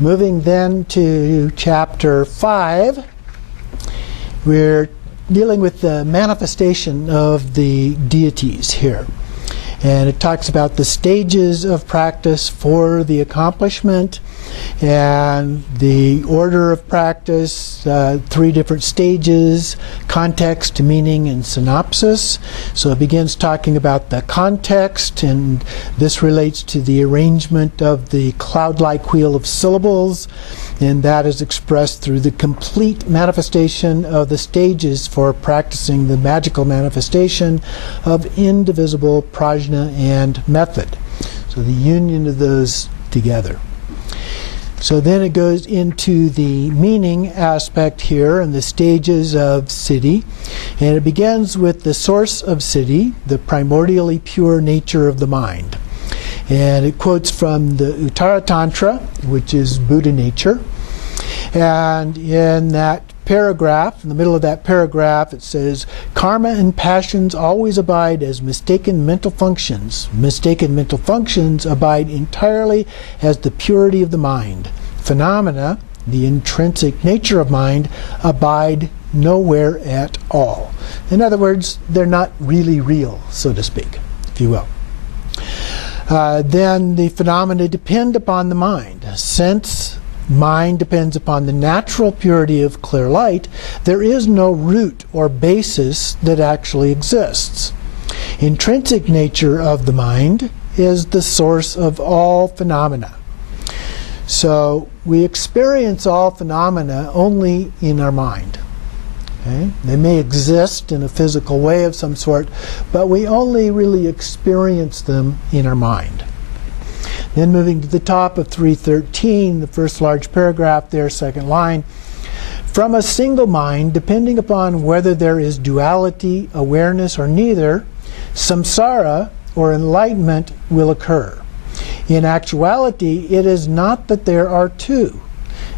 Moving then to chapter 5, we're dealing with the manifestation of the deities here. And it talks about the stages of practice for the accomplishment and the order of practice, 3 different stages: context, meaning, and synopsis. So it begins talking about the context, and this relates to the arrangement of the cloud-like wheel of syllables, and that is expressed through the complete manifestation of the stages for practicing the magical manifestation of indivisible prajna and method. So the union of those together. So then it goes into the meaning aspect here and the stages of siddhi. And it begins with the source of siddhi, the primordially pure nature of the mind. And it quotes from the Uttara Tantra, which is Buddha nature. And in that paragraph, in the middle of that paragraph, it says, "Karma and passions always abide as mistaken mental functions. Mistaken mental functions abide entirely as the purity of the mind. Phenomena, the intrinsic nature of mind, abide nowhere at all." In other words, they're not really real, so to speak, if you will. Then the phenomena depend upon the mind. Since mind depends upon the natural purity of clear light, there is no root or basis that actually exists. Intrinsic nature of the mind is the source of all phenomena. So we experience all phenomena only in our mind. Okay? They may exist in a physical way of some sort, but we only really experience them in our mind. Then moving to the top of 313, the first large paragraph there, second line. "From a single mind, depending upon whether there is duality, awareness, or neither, samsara, or enlightenment, will occur. In actuality, it is not that there are two.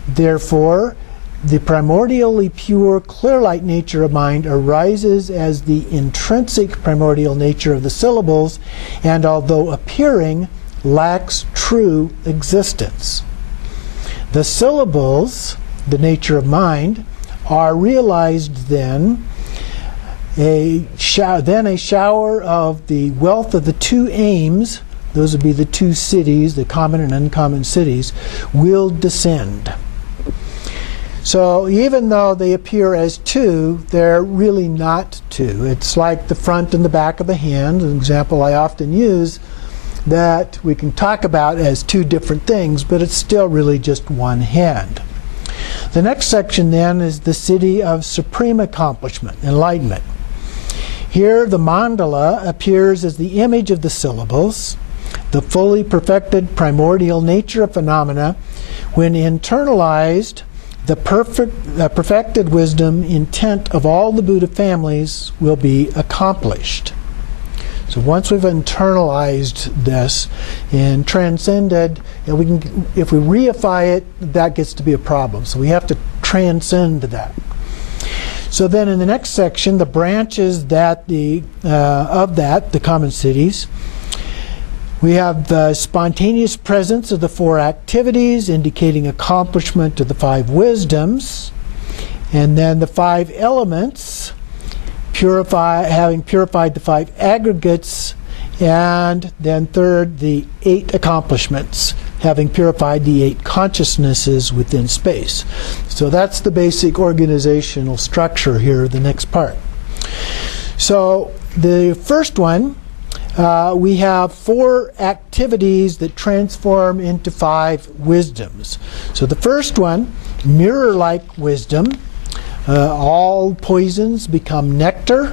Therefore, the primordially pure, clear light nature of mind arises as the intrinsic primordial nature of the syllables, and although appearing, lacks true existence. The syllables, the nature of mind, are realized then a shower of the wealth of the two aims, those would be the two siddhis, the common and uncommon siddhis, will descend." So even though they appear as two, they're really not two. It's like the front and the back of a hand, an example I often use, that we can talk about as two different things, but it's still really just one hand. The next section then is the siddhi of supreme accomplishment, enlightenment. Here the mandala appears as the image of the syllables, the fully perfected primordial nature of phenomena. When internalized, the perfected wisdom intent of all the Buddha families will be accomplished. So once we've internalized this and transcended, and we can, if we reify it, that gets to be a problem. So we have to transcend that. So then in the next section, the branches that the common siddhis, we have the spontaneous presence of the 4 activities, indicating accomplishment of the 5 wisdoms, and then the 5 elements, having purified the 5 aggregates, and then third, the 8 accomplishments, having purified the 8 consciousnesses within space. So that's the basic organizational structure here, the next part. So the first one, we have 4 activities that transform into 5 wisdoms. So the first one, mirror-like wisdom. All poisons become nectar,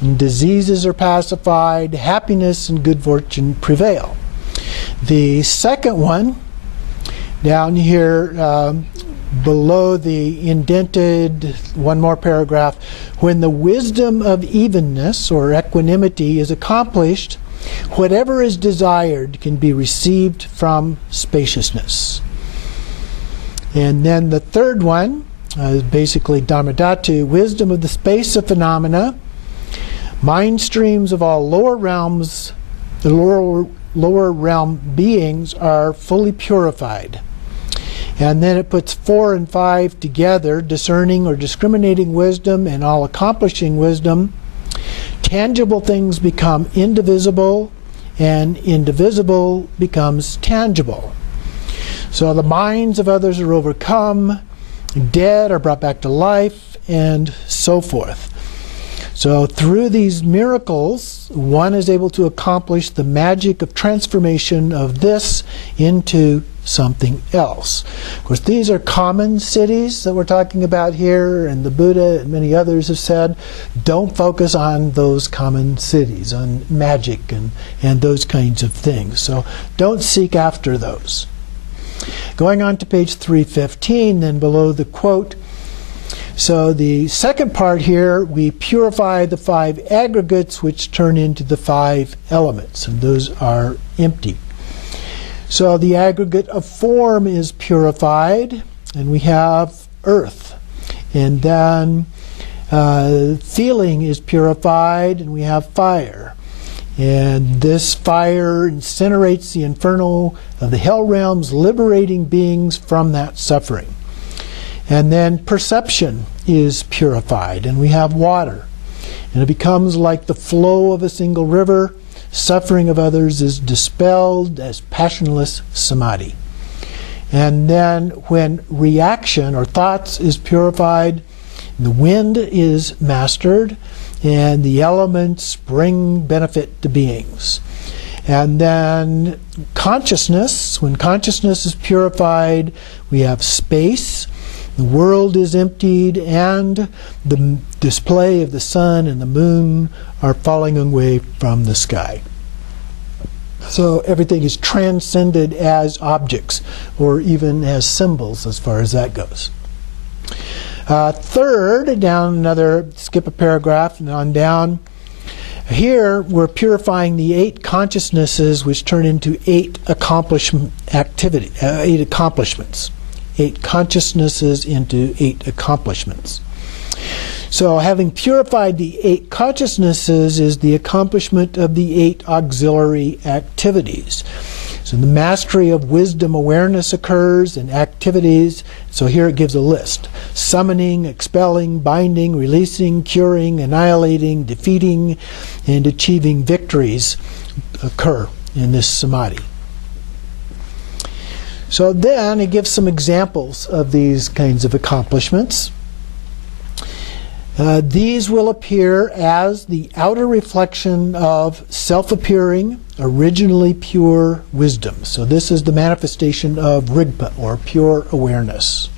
and diseases are pacified, happiness and good fortune prevail. The second one, down here below the indented, one more paragraph, when the wisdom of evenness or equanimity is accomplished, whatever is desired can be received from spaciousness. And then the third one, basically Dharmadhatu, wisdom of the space of phenomena. Mind streams of all lower realms, the lower realm beings are fully purified. And then it puts 4 and 5 together, discerning or discriminating wisdom and all-accomplishing wisdom. Tangible things become indivisible, and indivisible becomes tangible. So the minds of others are overcome, dead are brought back to life, and so forth. So through these miracles, one is able to accomplish the magic of transformation of this into something else. Of course, these are common cities that we're talking about here, and the Buddha and many others have said, don't focus on those common cities, on magic and those kinds of things. So don't seek after those. Going on to page 315, then below the quote, so the second part here, we purify the 5 aggregates which turn into the 5 elements, and those are empty. So the aggregate of form is purified, and we have earth. And then feeling is purified, and we have fire. And this fire incinerates the inferno of the hell realms, liberating beings from that suffering. And then perception is purified, and we have water. And it becomes like the flow of a single river. Suffering of others is dispelled as passionless samadhi. And then when reaction or thoughts is purified, the wind is mastered, and the elements bring benefit to beings. And then consciousness, when consciousness is purified, we have space. The world is emptied, and the display of the sun and the moon are falling away from the sky. So everything is transcended as objects, or even as symbols as far as that goes. Third, skip a paragraph and on down. Here we're purifying the 8 consciousnesses which turn into 8 8 accomplishments. 8 consciousnesses into 8 accomplishments. So having purified the 8 consciousnesses is the accomplishment of the 8 auxiliary activities. So the mastery of wisdom awareness occurs in activities. So here it gives a list. Summoning, expelling, binding, releasing, curing, annihilating, defeating, and achieving victories occur in this samadhi. So then it gives some examples of these kinds of accomplishments. These will appear as the outer reflection of self-appearing, originally pure wisdom. So this is the manifestation of Rigpa, or pure awareness.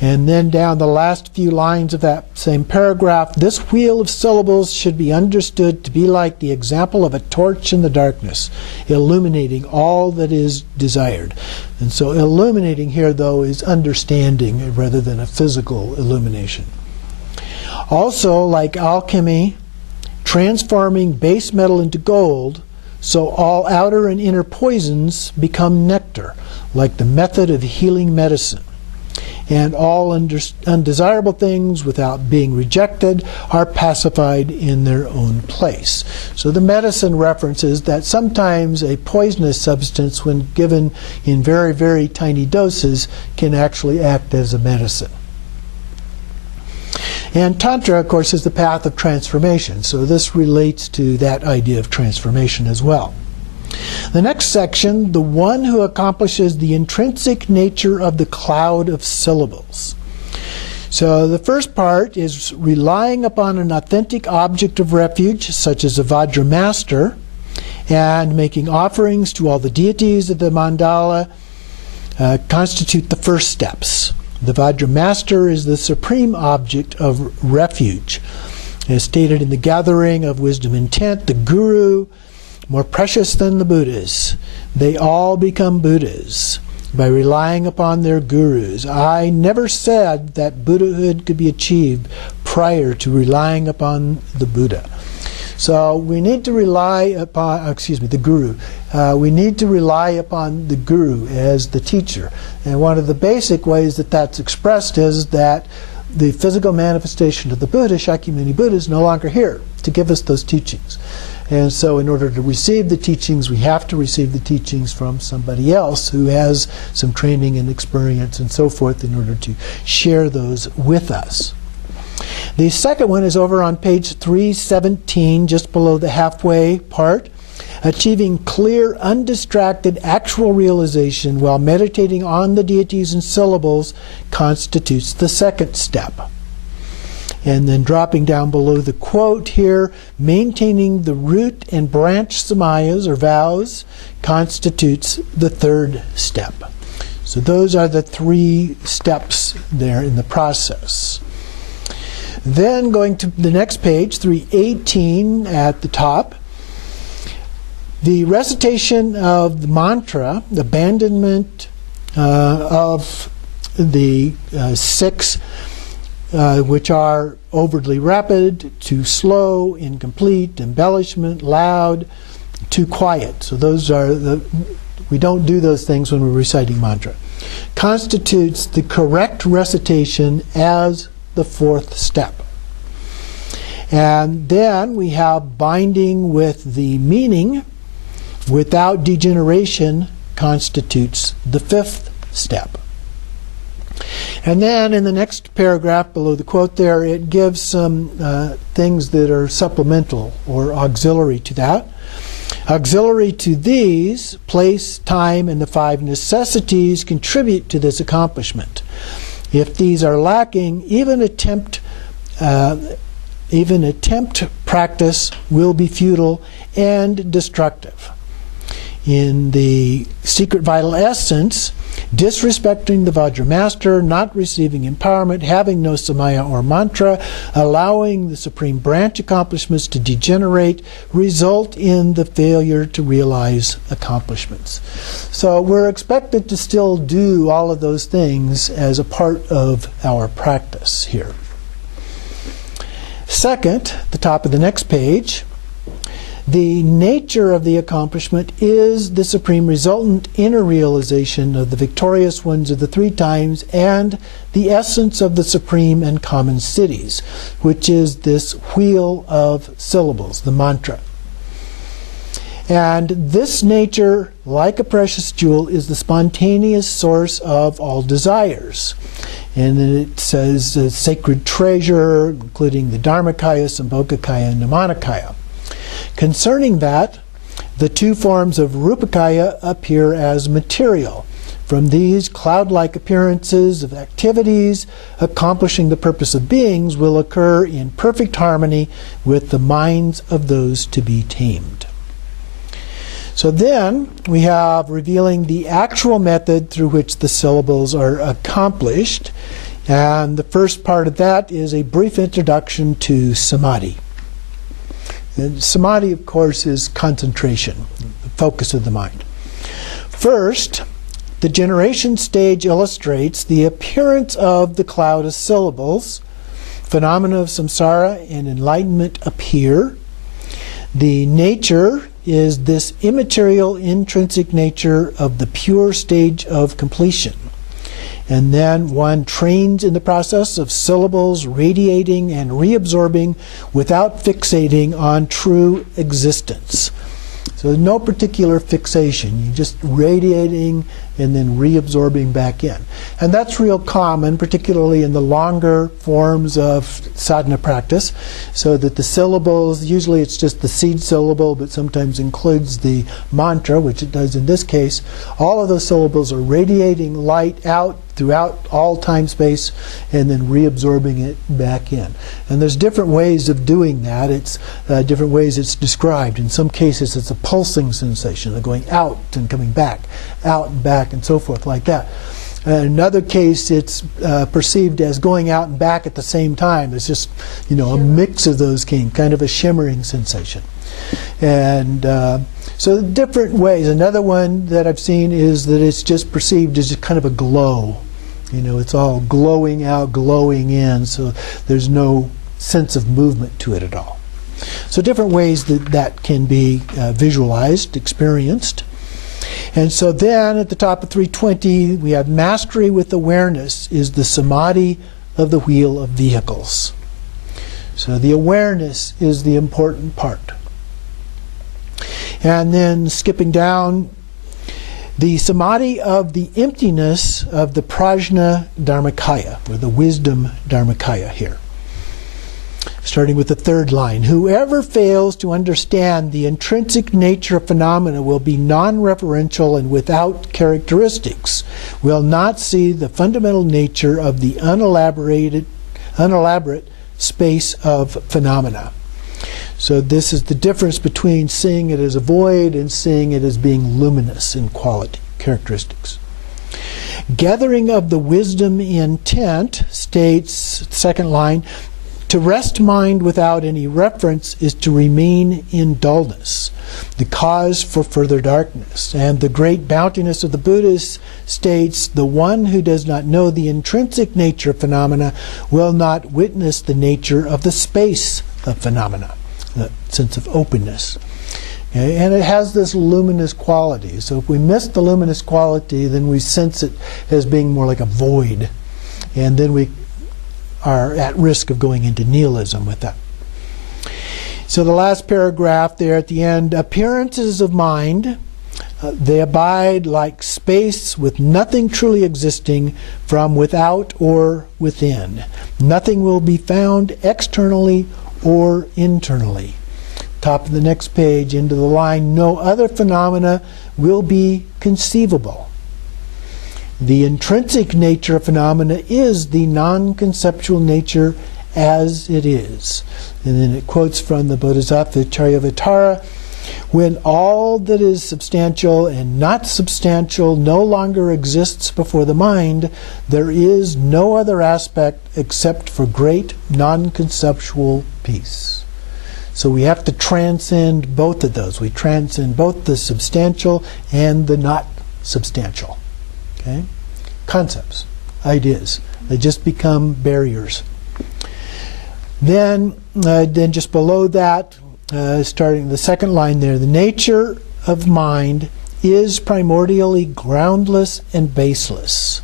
And then down the last few lines of that same paragraph, this wheel of syllables should be understood to be like the example of a torch in the darkness, illuminating all that is desired. And so illuminating here, though, is understanding rather than a physical illumination. Also, like alchemy, transforming base metal into gold, so all outer and inner poisons become nectar, like the method of healing medicine. And all undesirable things, without being rejected, are pacified in their own place. So the medicine references that sometimes a poisonous substance, when given in very, very tiny doses, can actually act as a medicine. And Tantra, of course, is the path of transformation. So this relates to that idea of transformation as well. The next section, the one who accomplishes the intrinsic nature of the cloud of syllables. So the first part is relying upon an authentic object of refuge, such as a Vajra master, and making offerings to all the deities of the mandala constitute the first steps. The Vajra master is the supreme object of refuge. As stated in the Gathering of Wisdom Intent, the Guru, more precious than the Buddhas. They all become Buddhas by relying upon their gurus. I never said that Buddhahood could be achieved prior to relying upon the Buddha. So we need to rely upon, the Guru. We need to rely upon the Guru as the teacher. And one of the basic ways that that's expressed is that the physical manifestation of the Buddha, Shakyamuni Buddha, is no longer here to give us those teachings. And so in order to receive the teachings, we have to receive the teachings from somebody else who has some training and experience and so forth in order to share those with us. The second one is over on page 317, just below the halfway part. Achieving clear, undistracted, actual realization while meditating on the deities and syllables constitutes the second step. And then dropping down below the quote here, maintaining the root and branch samayas or vows constitutes the third step. So those are the 3 steps there in the process. Then going to the next page, 318 at the top, the recitation of the mantra, the abandonment of the 6 which are overly rapid, too slow, incomplete, embellishment, loud, too quiet. So those are we don't do those things when we're reciting mantra. Constitutes the correct recitation as the 4th step. And then we have binding with the meaning without degeneration constitutes the 5th step. And then in the next paragraph below the quote there, it gives some things that are supplemental or auxiliary to that. Auxiliary to these, place, time, and the 5 necessities contribute to this accomplishment. If these are lacking, even attempt practice will be futile and destructive. In the Secret Vital Essence, disrespecting the Vajra Master, not receiving empowerment, having no samaya or mantra, allowing the supreme branch accomplishments to degenerate, result in the failure to realize accomplishments. So we're expected to still do all of those things as a part of our practice here. Second, the top of the next page, the nature of the accomplishment is the supreme resultant inner realization of the victorious ones of the 3 times and the essence of the supreme and common cities, which is this wheel of syllables, the mantra. And this nature, like a precious jewel, is the spontaneous source of all desires. And then it says sacred treasure, including the Dharmakaya, Sambhogakaya, and Namanakaya. Concerning that, the 2 forms of Rupakaya appear as material. From these, cloud-like appearances of activities accomplishing the purpose of beings will occur in perfect harmony with the minds of those to be tamed. So then we have revealing the actual method through which the syllables are accomplished. And the first part of that is a brief introduction to samadhi. And samadhi, of course, is concentration, the focus of the mind. First, the generation stage illustrates the appearance of the cloud of syllables. Phenomena of samsara and enlightenment appear. The nature is this immaterial, intrinsic nature of the pure stage of completion. And then one trains in the process of syllables radiating and reabsorbing without fixating on true existence. So there's no particular fixation. You're just radiating and then reabsorbing back in. And that's real common, particularly in the longer forms of sadhana practice, so that the syllables, usually it's just the seed syllable, but sometimes includes the mantra, which it does in this case. All of those syllables are radiating light out throughout all time space and then reabsorbing it back in. And there's different ways of doing that. It's different ways it's described. In some cases it's a pulsing sensation of going out and coming back, out and back and so forth like that. In another case it's perceived as going out and back at the same time. It's just, a mix of those kind of a shimmering sensation. And so different ways. Another one that I've seen is that it's just perceived as just kind of a glow. It's all glowing out, glowing in, so there's no sense of movement to it at all. So different ways that can be visualized, experienced. And so then at the top of 320, we have mastery with awareness is the samadhi of the wheel of vehicles. So the awareness is the important part. And then skipping down, the samadhi of the emptiness of the prajna dharmakaya, or the wisdom dharmakaya here. Starting with the third line, whoever fails to understand the intrinsic nature of phenomena will be non-referential and without characteristics, will not see the fundamental nature of the unelaborate space of phenomena. So this is the difference between seeing it as a void and seeing it as being luminous in quality, characteristics. Gathering of the wisdom intent states, second line, to rest mind without any reference is to remain in dullness, the cause for further darkness. And the great bountiness of the Buddhists states, the one who does not know the intrinsic nature of phenomena will not witness the nature of the space of phenomena, the sense of openness. Okay? And it has this luminous quality. So if we miss the luminous quality, then we sense it as being more like a void. And then we are at risk of going into nihilism with that. So the last paragraph there at the end, appearances of mind, they abide like space with nothing truly existing from without or within. Nothing will be found externally or internally. Top of the next page, into the line, no other phenomena will be conceivable. The intrinsic nature of phenomena is the non-conceptual nature as it is. And then it quotes from the Bodhisattva Charyavatara, when all that is substantial and not substantial no longer exists before the mind, there is no other aspect except for great non-conceptual peace. So we have to transcend both of those. We transcend both the substantial and the not substantial. Okay? Concepts, ideas. They just become barriers. Then just below that, starting the second line there, the nature of mind is primordially groundless and baseless.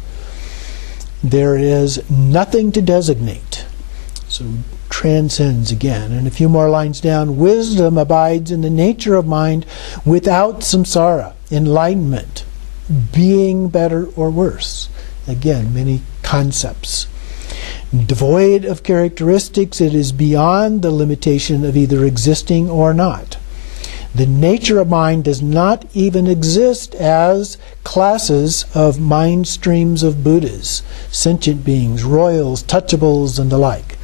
There is nothing to designate. So transcends again. And a few more lines down, wisdom abides in the nature of mind without samsara, enlightenment, being better or worse. Again, many concepts. Devoid of characteristics, it is beyond the limitation of either existing or not. The nature of mind does not even exist as classes of mind streams of Buddhas, sentient beings, royals, touchables, and the like.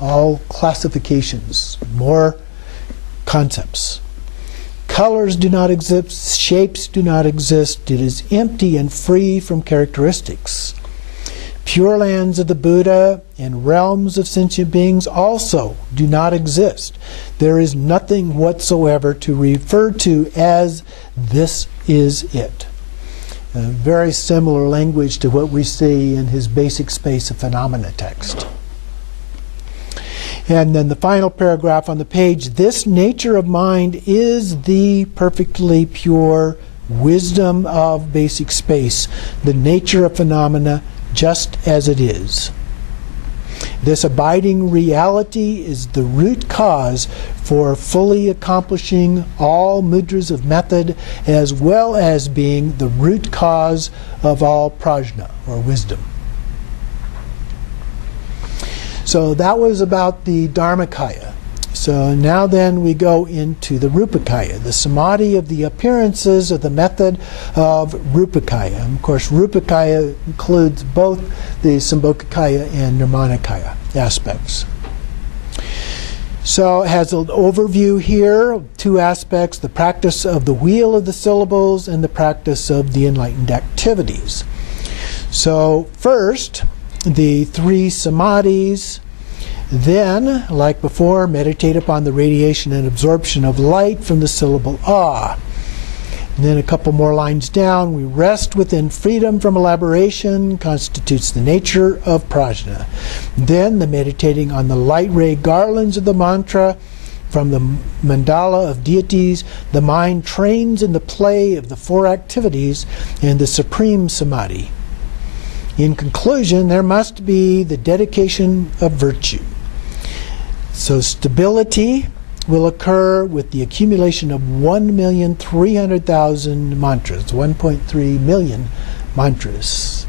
All classifications, more concepts. Colors do not exist, shapes do not exist. It is empty and free from characteristics. Pure lands of the Buddha and realms of sentient beings also do not exist. There is nothing whatsoever to refer to as this is it. A very similar language to what we see in his Basic Space of Phenomena text. And then the final paragraph on the page, this nature of mind is the perfectly pure wisdom of basic space, the nature of phenomena just as it is. This abiding reality is the root cause for fully accomplishing all mudras of method, as well as being the root cause of all prajna, or wisdom. So that was about the Dharmakaya. So now then we go into the Rupakaya, the samadhi of the appearances of the method of Rupakaya. And of course, Rupakaya includes both the Sambhogakaya and Nirmanakaya aspects. So it has an overview here, two aspects, the practice of the wheel of the syllables and the practice of the enlightened activities. So first, the three samadhis. Then, like before, meditate upon the radiation and absorption of light from the syllable ah. And then a couple more lines down, we rest within freedom from elaboration, constitutes the nature of prajna. Then the meditating on the light ray garlands of the mantra from the mandala of deities, the mind trains in the play of the four activities and the supreme samadhi. In conclusion, there must be the dedication of virtue. So stability will occur with the accumulation of 1,300,000 mantras, 1.3 million mantras.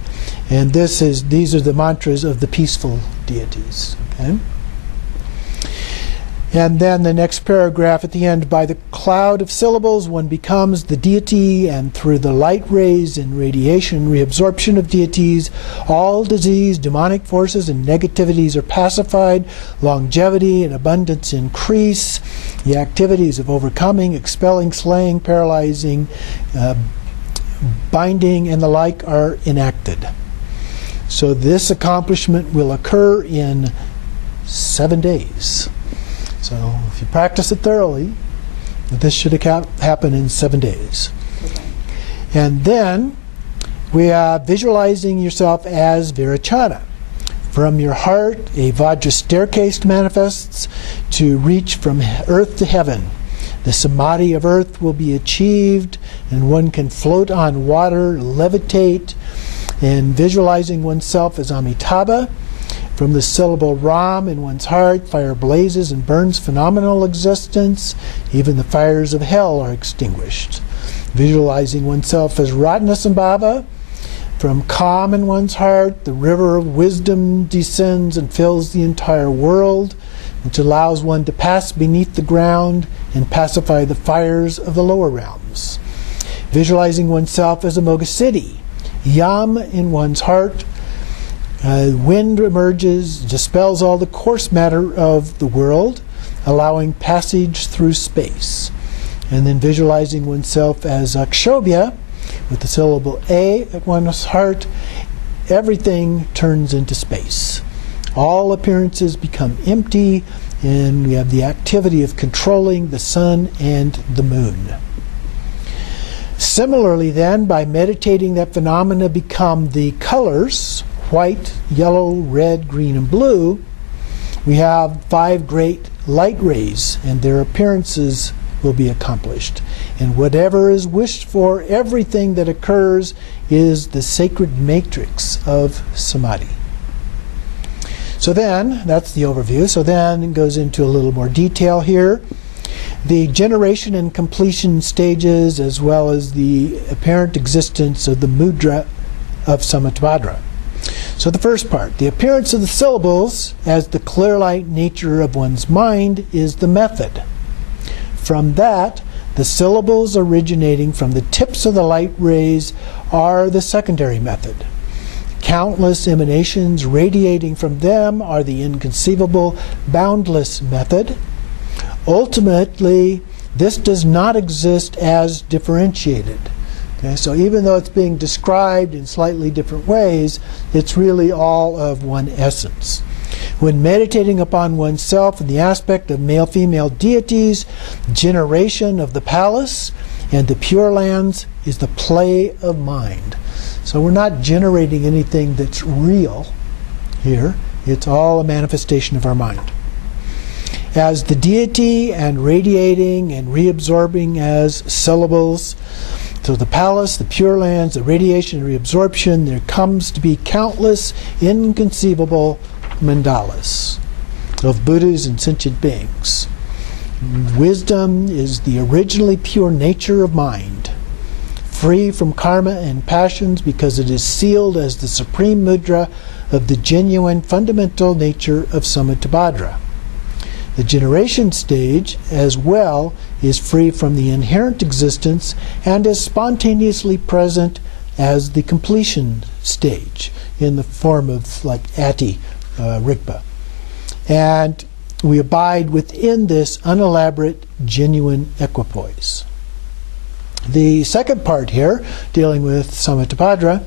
And these are the mantras of the peaceful deities. Okay? And then the next paragraph at the end, by the cloud of syllables one becomes the deity, and through the light rays and radiation reabsorption of deities, all disease, demonic forces, and negativities are pacified, longevity and abundance increase, the activities of overcoming, expelling, slaying, paralyzing, binding, and the like are enacted. So this accomplishment will occur in 7 days. So if you practice it thoroughly, this should happen in 7 days. Okay. And then we are visualizing yourself as Virachana. From your heart, a Vajra staircase manifests to reach from earth to heaven. The samadhi of earth will be achieved, and one can float on water, levitate, and visualizing oneself as Amitabha. From the syllable Ram in one's heart, fire blazes and burns phenomenal existence. Even the fires of hell are extinguished. Visualizing oneself as Ratnasambhava. From calm in one's heart, the river of wisdom descends and fills the entire world, which allows one to pass beneath the ground and pacify the fires of the lower realms. Visualizing oneself as Amoghasiddhi. Yam in one's heart. Wind emerges, dispels all the coarse matter of the world, allowing passage through space. And then visualizing oneself as Akshobhya, with the syllable A at one's heart, everything turns into space. All appearances become empty, and we have the activity of controlling the sun and the moon. Similarly then, by meditating, that phenomena become the colors, white, yellow, red, green, and blue. We have 5 great light rays, and their appearances will be accomplished. And whatever is wished for, everything that occurs, is the sacred matrix of samadhi. So then, that's the overview. So then it goes into a little more detail here. The generation and completion stages, as well as the apparent existence of the mudra of Samattabhadra. So the first part, the appearance of the syllables as the clear light nature of one's mind is the method. From that, the syllables originating from the tips of the light rays are the secondary method. Countless emanations radiating from them are the inconceivable, boundless method. Ultimately, this does not exist as differentiated. Okay, so even though it's being described in slightly different ways, it's really all of one essence. When meditating upon oneself in the aspect of male-female deities, generation of the palace and the Pure Lands is the play of mind. So we're not generating anything that's real here. It's all a manifestation of our mind. As the deity and radiating and reabsorbing as syllables, so the palace, the Pure Lands, the radiation and reabsorption, there comes to be countless inconceivable mandalas of Buddhas and sentient beings. Wisdom is the originally pure nature of mind, free from karma and passions because it is sealed as the supreme mudra of the genuine fundamental nature of Samattabhadra. The generation stage, as well, is free from the inherent existence and is spontaneously present as the completion stage in the form of like Ati Rigpa. And we abide within this unelaborate, genuine equipoise. The second part here, dealing with Samattabhadra,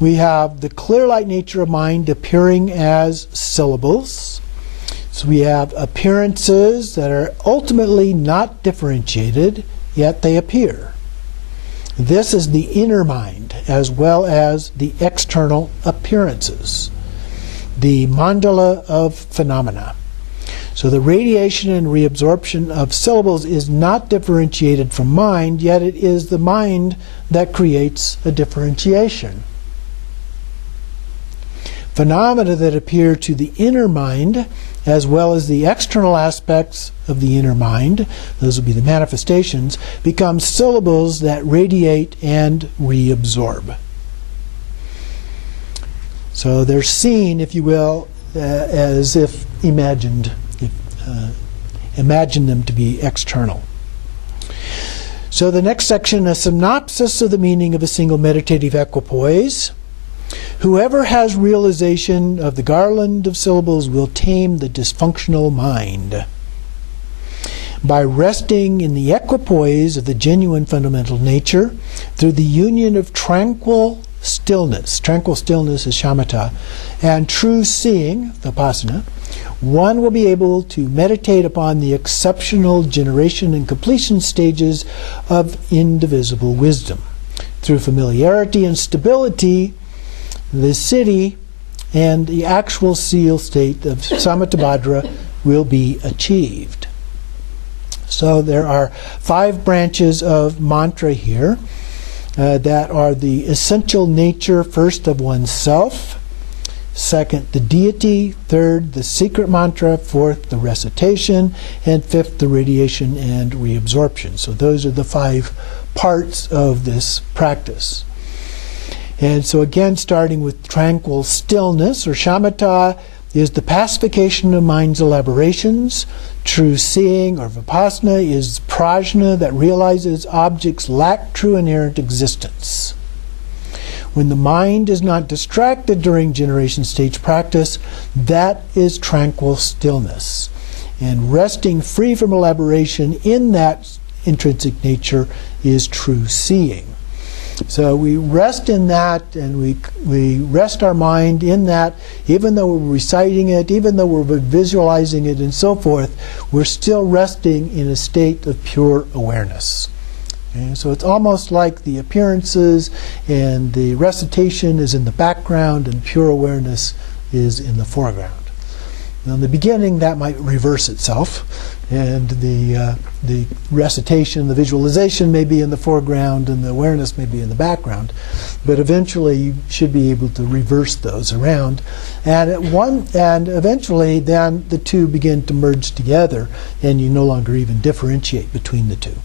we have the clear light nature of mind appearing as syllables. So we have appearances that are ultimately not differentiated, yet they appear. This is the inner mind, as well as the external appearances, the mandala of phenomena. So the radiation and reabsorption of syllables is not differentiated from mind, yet it is the mind that creates a differentiation. Phenomena that appear to the inner mind, as well as the external aspects of the inner mind, those will be the manifestations, become syllables that radiate and reabsorb. So they're seen, if you will, as if imagined. Imagine them to be external. So the next section, a synopsis of the meaning of a single meditative equipoise. Whoever has realization of the garland of syllables will tame the dysfunctional mind. By resting in the equipoise of the genuine fundamental nature, through the union of tranquil stillness is shamatha, and true seeing, vipassana, one will be able to meditate upon the exceptional generation and completion stages of indivisible wisdom. Through familiarity and stability, the siddhi and the actual seal state of samattabhadra will be achieved. So there are 5 branches of mantra here that are the essential nature, first, of oneself, second, the deity, third, the secret mantra, fourth, the recitation, and fifth, the radiation and reabsorption. So those are the 5 parts of this practice. And so again, starting with tranquil stillness, or shamatha, is the pacification of mind's elaborations. True seeing, or vipassana, is prajna that realizes objects lack true inherent existence. When the mind is not distracted during generation stage practice, that is tranquil stillness. And resting free from elaboration in that intrinsic nature is true seeing. So we rest in that, and we rest our mind in that, even though we're reciting it, even though we're visualizing it and so forth, we're still resting in a state of pure awareness. Okay? So it's almost like the appearances and the recitation is in the background and pure awareness is in the foreground. Now in the beginning that might reverse itself, and the recitation, the visualization may be in the foreground and the awareness may be in the background, but eventually you should be able to reverse those around, and eventually then the two begin to merge together and you no longer even differentiate between the two.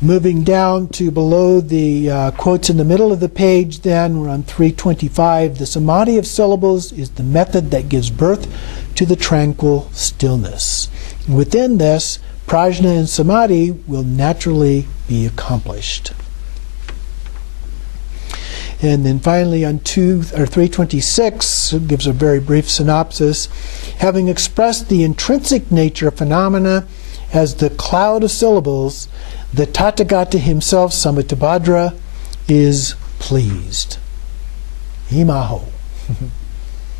Moving down to below the quotes in the middle of the page, then we're on 325. The samadhi of syllables is the method that gives birth to the tranquil stillness. Within this, prajna and samadhi will naturally be accomplished. And then finally on 326, it gives a very brief synopsis. Having expressed the intrinsic nature of phenomena as the cloud of syllables, the Tathagata himself, Samattabhadra, is pleased. Imaho.